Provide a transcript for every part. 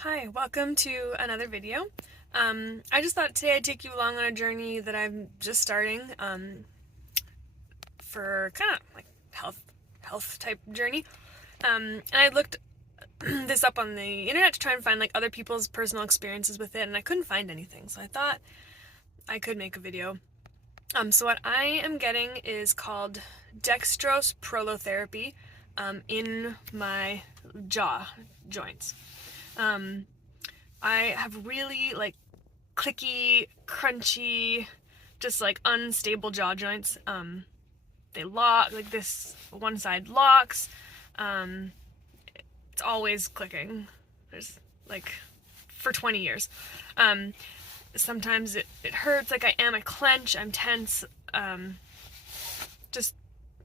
Hi, welcome to another video. I just thought today I'd take you along on a journey that I'm just starting for kind of like health type journey. And I looked this up on the internet to try and find like other people's personal experiences with it, and I couldn't find anything. So I thought I could make a video. So what I am getting is called Dextrose Prolotherapy in my jaw joints. I have really like clicky, crunchy, just like unstable jaw joints. They lock, like this one side locks. It's always clicking. There's like for 20 years. Sometimes it hurts, like I clench, I'm tense. Just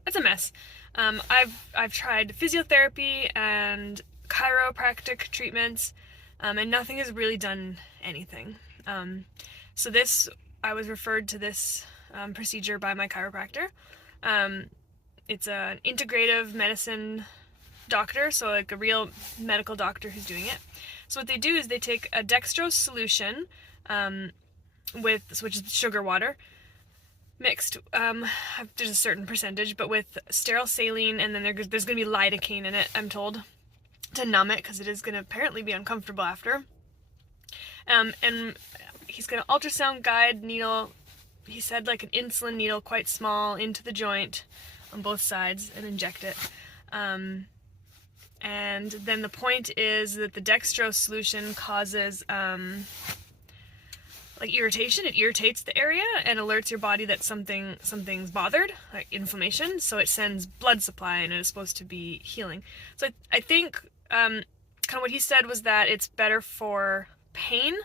it's a mess. I've tried physiotherapy and chiropractic treatments, and nothing has really done anything. So I was referred to this procedure by my chiropractor. It's an integrative medicine doctor, so like a real medical doctor who's doing it. So what they do is they take a dextrose solution, which is sugar water, mixed, there's a certain percentage, but with sterile saline, and then there's going to be lidocaine in it, I'm told, to numb it, because it is going to apparently be uncomfortable after. And he's going to ultrasound guide needle, he said like an insulin needle, quite small, into the joint on both sides and inject it. And then the point is that the dextrose solution causes like irritation. It irritates the area and alerts your body that something's bothered, like inflammation. So it sends blood supply, and it is supposed to be healing. So I think kind of what he said was that it's better for pain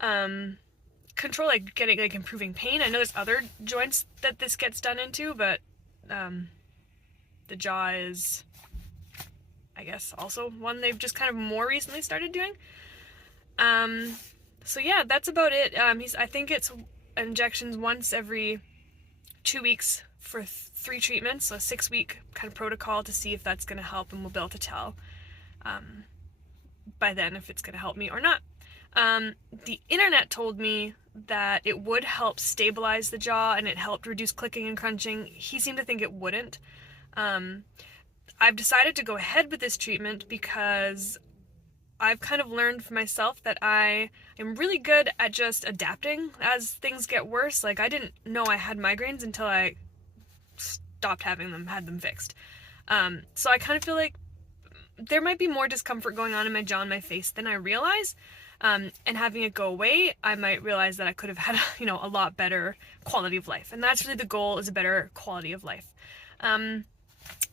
control, like getting like improving pain. I know there's other joints that this gets done into, but the jaw is, I guess, also one they've just kind of more recently started doing. So yeah, that's about it. I think it's injections once every 2 weeks for 3 treatments, so a 6-week kind of protocol to see if that's going to help, and we'll be able to tell by then if it's going to help me or not. The internet told me that it would help stabilize the jaw and it helped reduce clicking and crunching. He seemed to think it wouldn't. I've decided to go ahead with this treatment because I've kind of learned for myself that I am really good at just adapting as things get worse. Like, I didn't know I had migraines until I stopped having them, had them fixed. So I kind of feel like there might be more discomfort going on in my jaw and my face than I realize. And having it go away, I might realize that I could have had, a lot better quality of life. And that's really the goal, is a better quality of life.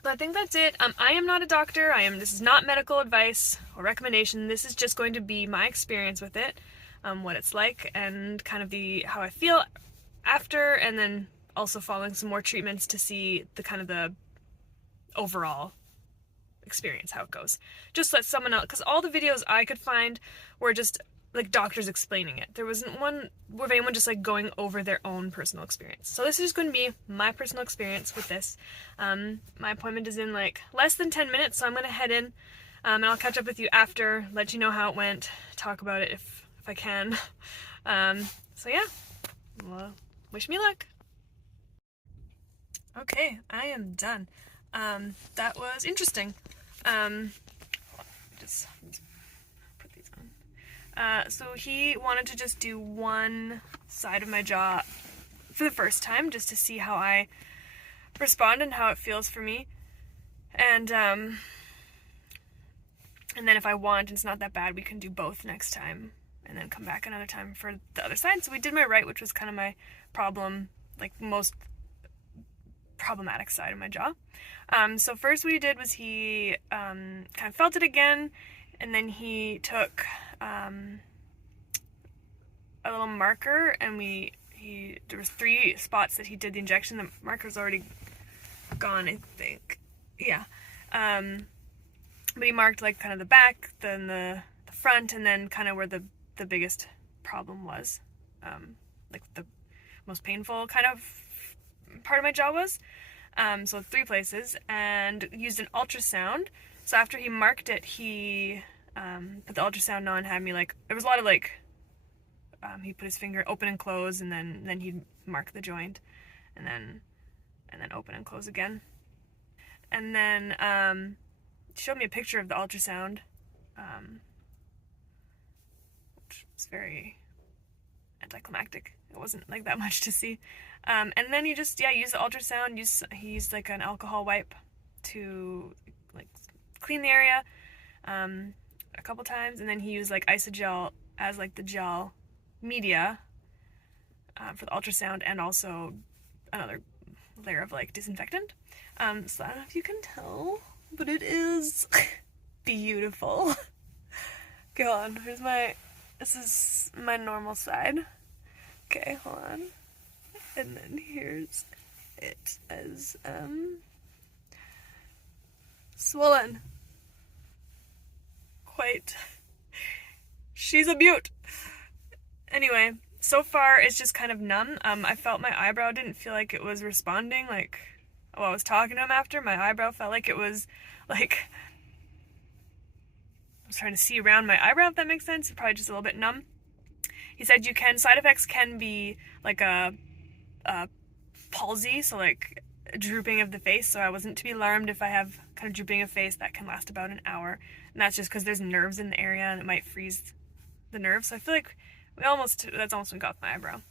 But I think that's it. I am not a doctor. This is not medical advice or recommendation. This is just going to be my experience with it, what it's like, and kind of how I feel after, and then also following some more treatments to see the overall experience, how it goes. Just let someone else, because all the videos I could find were just like doctors explaining it. There wasn't one of anyone just like going over their own personal experience. So this is just going to be my personal experience with this. My appointment is in like less than 10 minutes, so I'm going to head in, and I'll catch up with you after, let you know how it went, talk about it if I can. So yeah, well, wish me luck. Okay, I am done. That was interesting. Just put these on. So he wanted to just do one side of my jaw for the first time, just to see how I respond and how it feels for me. And then if I want, and it's not that bad, we can do both next time, and then come back another time for the other side. So we did my right, which was kind of my problem, like most problematic side of my jaw. So first what he did was he kind of felt it again, and then he took a little marker, and there was 3 spots that he did the injection. The marker's already gone, I think. Yeah. But he marked like kind of the back, then the front, and then kind of where the biggest problem was, like the most painful kind of part of my jaw was. So 3 places, and used an ultrasound. So after he marked it, he put the ultrasound on, had me like, there was a lot of like, he put his finger open and close, and then he'd mark the joint, and then open and close again. And then showed me a picture of the ultrasound, which was very anticlimactic. It wasn't like that much to see. And then he just used the ultrasound. He used like an alcohol wipe to like clean the area a couple times, and then he used like isogel as like the gel media for the ultrasound, and also another layer of like disinfectant. So I don't know if you can tell, but it is beautiful. Okay, hold on. This is my normal side. Okay, hold on. And then here's it as swollen. Quite. She's a beaut. Anyway, so far it's just kind of numb. I felt my eyebrow didn't feel like it was responding. Like, while I was talking to him after, my eyebrow felt like it was like, I was trying to see around my eyebrow, if that makes sense. Probably just a little bit numb. He said side effects can be like a palsy, so like a drooping of the face. So I wasn't to be alarmed if I have kind of drooping of face. That can last about an hour, and that's just because there's nerves in the area and it might freeze the nerves. So I feel like that's almost what we got with my eyebrow.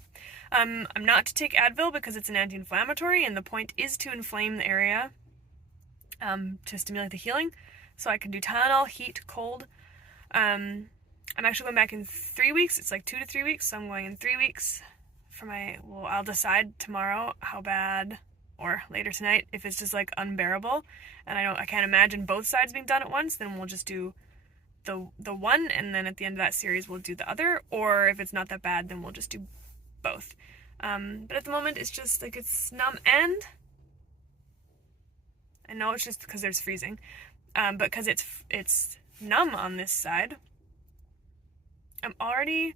I'm not to take Advil because it's an anti-inflammatory, and the point is to inflame the area to stimulate the healing. So I can do Tylenol, heat, cold. I'm actually going back in 3 weeks. It's like 2 to 3 weeks, so I'm going in 3 weeks for I'll decide tomorrow how bad, or later tonight, if it's just like unbearable, and I can't imagine both sides being done at once. Then we'll just do the one, and then at the end of that series we'll do the other, or if it's not that bad, then we'll just do both. But at the moment it's just like it's numb, and I know it's just because there's freezing, but because it's numb on this side, I'm already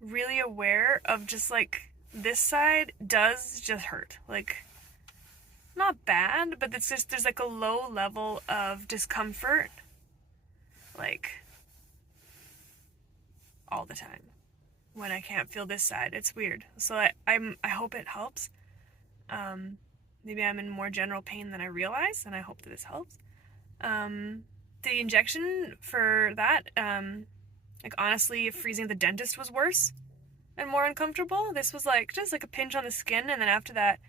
really aware of just like this side does just hurt. Like, not bad, but it's just there's like a low level of discomfort, like all the time when I can't feel this side. It's weird. So I hope it helps. Maybe I'm in more general pain than I realize, and I hope that this helps. The injection for that, like honestly, freezing the dentist was worse and more uncomfortable. This was like just like a pinch on the skin, and then after that,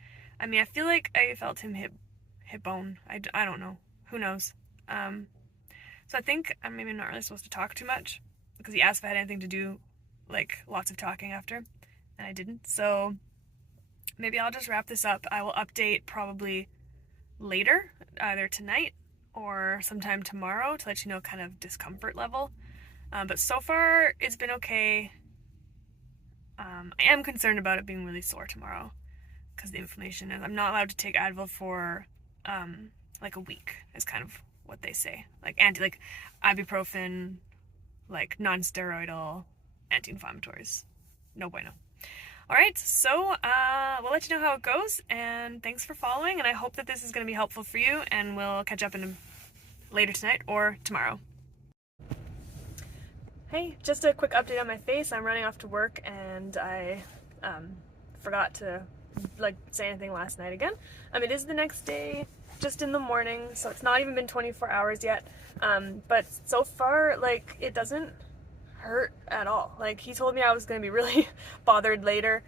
I mean, I feel like I felt him hit bone. I don't know. Who knows? So I think I'm maybe not really supposed to talk too much, because he asked if I had anything to do, like lots of talking after, and I didn't. So maybe I'll just wrap this up. I will update probably later, either tonight or sometime tomorrow, to let you know kind of discomfort level. But so far it's been okay. I am concerned about it being really sore tomorrow because the inflammation is. I'm not allowed to take Advil for like a week, is kind of what they say. Like ibuprofen, like non-steroidal anti-inflammatories. No bueno. Alright, so we'll let you know how it goes, and thanks for following, and I hope that this is going to be helpful for you, and we'll catch up later tonight or tomorrow. Hey, just a quick update on my face. I'm running off to work, and I forgot to say anything last night again. It is the next day, just in the morning, so it's not even been 24 hours yet. But so far, it doesn't hurt at all. He told me I was going to be really bothered later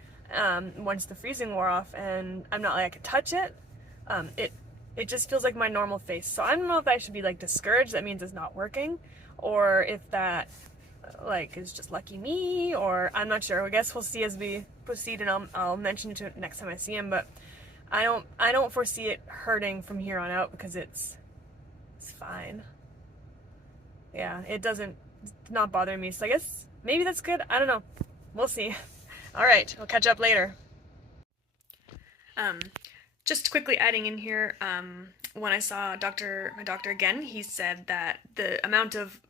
once the freezing wore off, and I'm not I could touch it. It just feels like my normal face. So I don't know if I should be discouraged. That means it's not working, or if that is just lucky me, or I'm not sure. I guess we'll see as we proceed, and I'll mention it to next time I see him. But I don't foresee it hurting from here on out, because it's fine. Yeah, it doesn't. It's not bothering me. So I guess maybe that's good. I don't know. We'll see. All right, we'll catch up later. Just quickly adding in here, when I saw my doctor again, he said that the amount of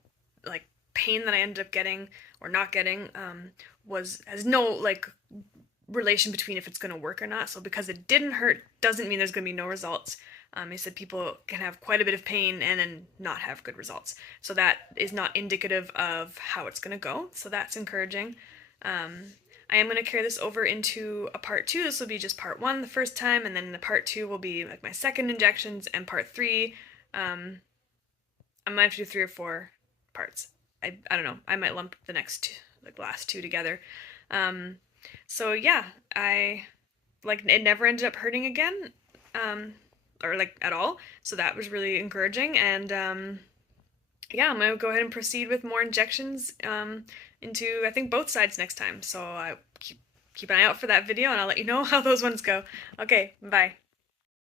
pain that I ended up getting or not getting has no relation between if it's going to work or not. So because it didn't hurt doesn't mean there's going to be no results. He said people can have quite a bit of pain and then not have good results. So that is not indicative of how it's going to go. So that's encouraging. I am going to carry this over into a part 2. This will be just part 1 the first time, and then the part 2 will be like my second injections, and part 3, I might have to do 3 or 4 parts. I don't know. I might lump the last 2 together. So yeah, it never ended up hurting again, or like at all. So that was really encouraging, and yeah, I'm gonna go ahead and proceed with more injections into, I think, both sides next time. So I keep an eye out for that video, and I'll let you know how those ones go. Okay, bye.